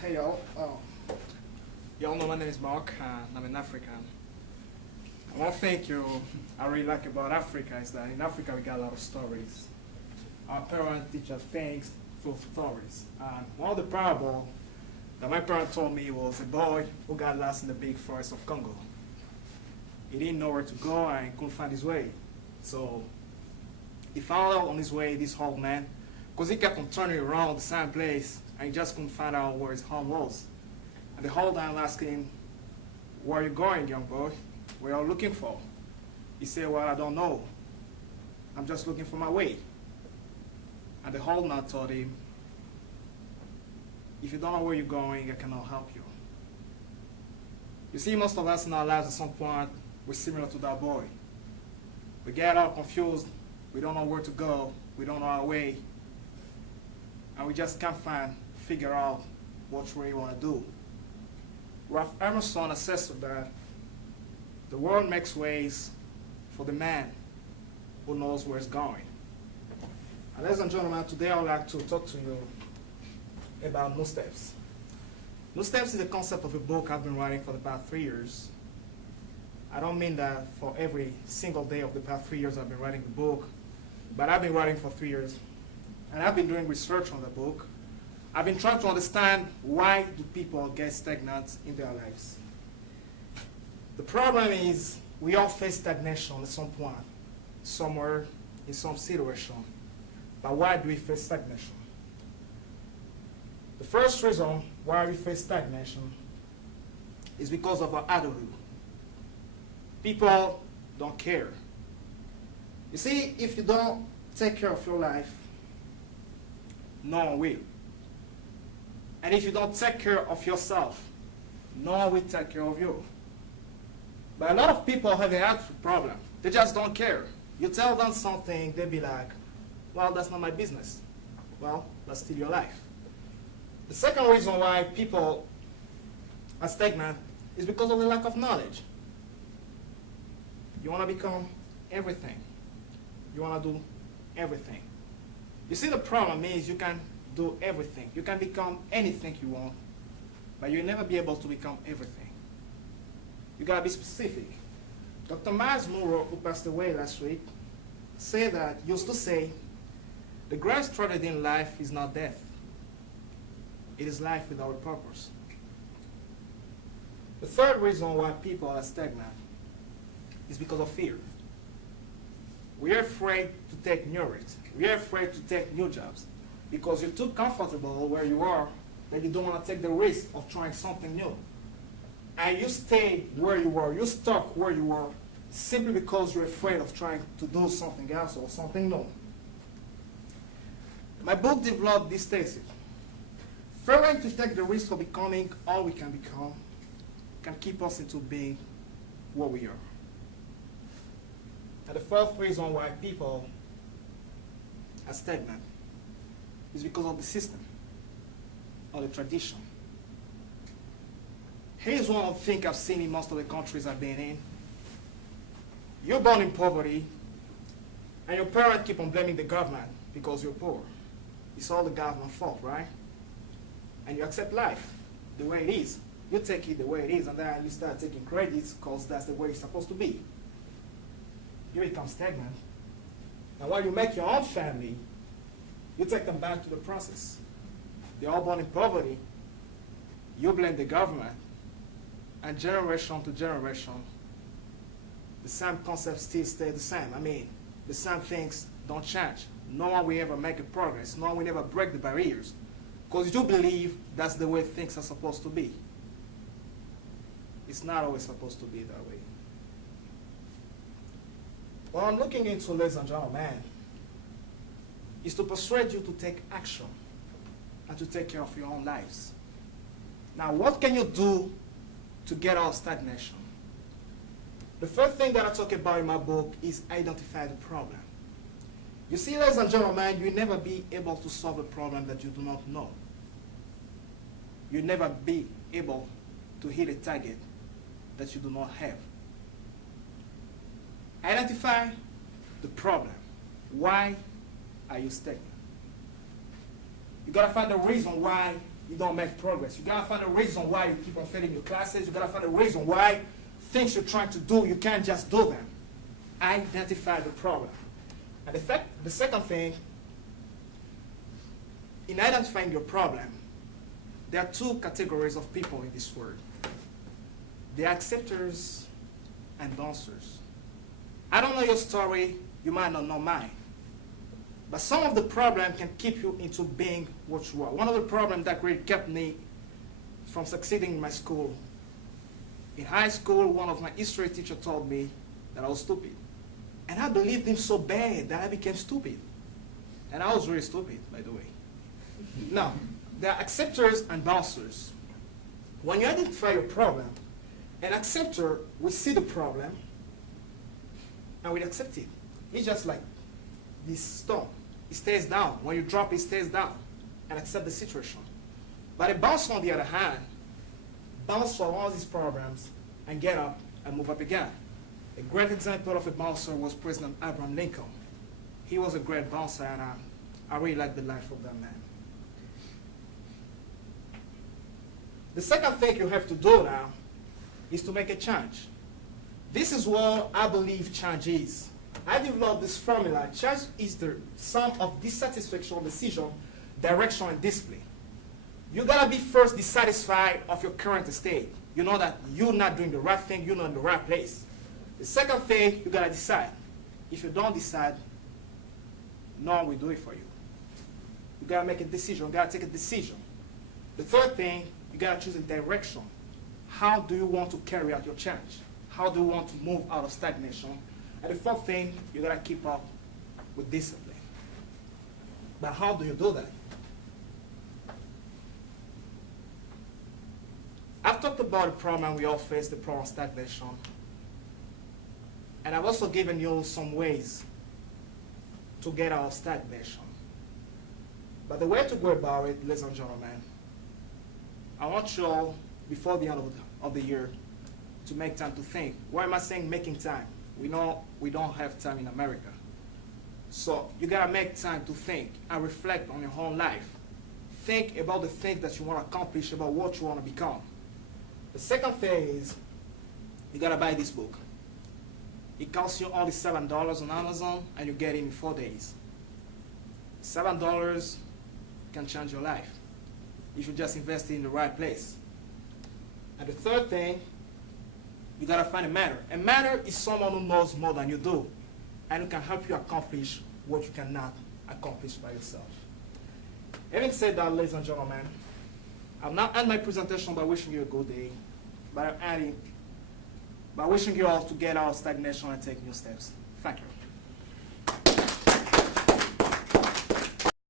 Hey y'all. Y'all know my name is Mark, and I'm an African. And one thing I really like about Africa is that in Africa we got a lot of stories. Our parents teach us things through stories. And one of the parables that my parents told me was a boy who got lost in the big forest of Congo. He didn't know where to go and he couldn't find his way. So he found out on his way this old man, because he kept on turning around the same place and he just couldn't find out where his home was. And the old man asked him, "Where are you going, young boy? What are you looking for?" He said, "Well, I don't know. I'm just looking for my way." And the old man told him, "If you don't know where you're going, I cannot help you." You see, most of us in our lives at some point, we're similar to that boy. We get all confused, we don't know where to go, we don't know our way, and we just can't figure out what we want to do. Ralph Emerson assessed that the world makes ways for the man who knows where it's going. And ladies and gentlemen, today I would like to talk to you about New Steps. New Steps is the concept of a book I've been writing for the past 3 years. I don't mean that for every single day of the past 3 years I've been writing the book, but I've been writing for 3 years. And I've been doing research on the book. I've been trying to understand why do people get stagnant in their lives. The problem is we all face stagnation at some point, somewhere, in some situation. But why do we face stagnation? The first reason why we face stagnation is because of our attitude. People don't care. You see, if you don't take care of your life, no one will. And if you don't take care of yourself, no one will take care of you. But a lot of people have an attitude problem. They just don't care. You tell them something, they'll be like, "Well, that's not my business." Well, that's still your life. The second reason why people are stagnant is because of the lack of knowledge. You want to become everything. You want to do everything. You see, the problem is you can do everything. You can become anything you want, but you'll never be able to become everything. You got to be specific. Dr. Miles Monroe, who passed away last week, used to say, "The greatest tragedy in life is not death. It is life without a purpose." The third reason why people are stagnant is because of fear. We are afraid to take new risks. We are afraid to take new jobs because you're too comfortable where you are that you don't want to take the risk of trying something new. And you stay where you are, you're stuck where you are simply because you're afraid of trying to do something else or something new. My book developed this thesis. Failing to take the risk of becoming all we can become can keep us into being what we are. And the fourth reason why people are stagnant is because of the system or the tradition. Here's one of the things I've seen in most of the countries I've been in. You're born in poverty, and your parents keep on blaming the government because you're poor. It's all the government's fault, right? And you accept life the way it is. You take it the way it is, and then you start taking credits because that's the way it's supposed to be. You become stagnant. And while you make your own family, you take them back to the process. They're all born in poverty. You blame the government. And generation to generation, the same concepts still stay the same. I mean, the same things don't change. No one will ever make a progress. No one will ever break the barriers. Because you believe that's the way things are supposed to be. It's not always supposed to be that way. What I'm looking into, ladies and gentlemen, is to persuade you to take action and to take care of your own lives. Now, what can you do to get out of stagnation? The first thing that I talk about in my book is identify the problem. You see, ladies and gentlemen, you'll never be able to solve a problem that you do not know. You'll never be able to hit a target that you do not have. Identify the problem. Why are you stagnant? You gotta find the reason why you don't make progress. You gotta find a reason why you keep on failing your classes. You gotta find a reason why things you're trying to do, you can't just do them. Identify the problem. And the second thing, in identifying your problem, there are two categories of people in this world. The acceptors and dancers. I don't know your story, you might not know mine. But some of the problems can keep you into being what you are. One of the problems that really kept me from succeeding in my school. In high school, one of my history teachers told me that I was stupid. And I believed him so bad that I became stupid. And I was really stupid, by the way. Now, there are acceptors and bouncers. When you identify your problem, an acceptor will see the problem and will accept it. It's just like this stone. It stays down. When you drop it, it stays down and accept the situation. But a bouncer, on the other hand, bounce for all these problems and get up and move up again. A great example of a bouncer was President Abraham Lincoln. He was a great bouncer, and I really like the life of that man. The second thing you have to do now is to make a change. This is what I believe change is. I developed this formula. Change is the sum of dissatisfaction, decision, direction, and discipline. You gotta be first dissatisfied of your current state. You know that you're not doing the right thing, you're not in the right place. The second thing, you gotta decide. If you don't decide, no one will do it for you. You gotta make a decision, you gotta take a decision. The third thing, you gotta choose a direction. How do you want to carry out your change? How do you want to move out of stagnation? And the fourth thing, you gotta keep up with discipline. But how do you do that? I've talked about the problem we all face, the problem of stagnation. And I've also given you some ways to get out of stagnation. But the way to go about it, ladies and gentlemen, I want you all, before the end of the year, to make time to think. Why am I saying making time? We know we don't have time in America. So you gotta make time to think and reflect on your own life. Think about the things that you want to accomplish, about what you want to become. The second thing is, you gotta buy this book. It costs you only $7 on Amazon, and you get it in 4 days. $7 can change your life if you just invest it in the right place. And the third thing, you gotta find a mentor. A mentor is someone who knows more than you do, and who can help you accomplish what you cannot accomplish by yourself. Having said that, ladies and gentlemen, I'll now end my presentation by wishing you a good day, by wishing you all to get out of stagnation and take new steps. Thank you.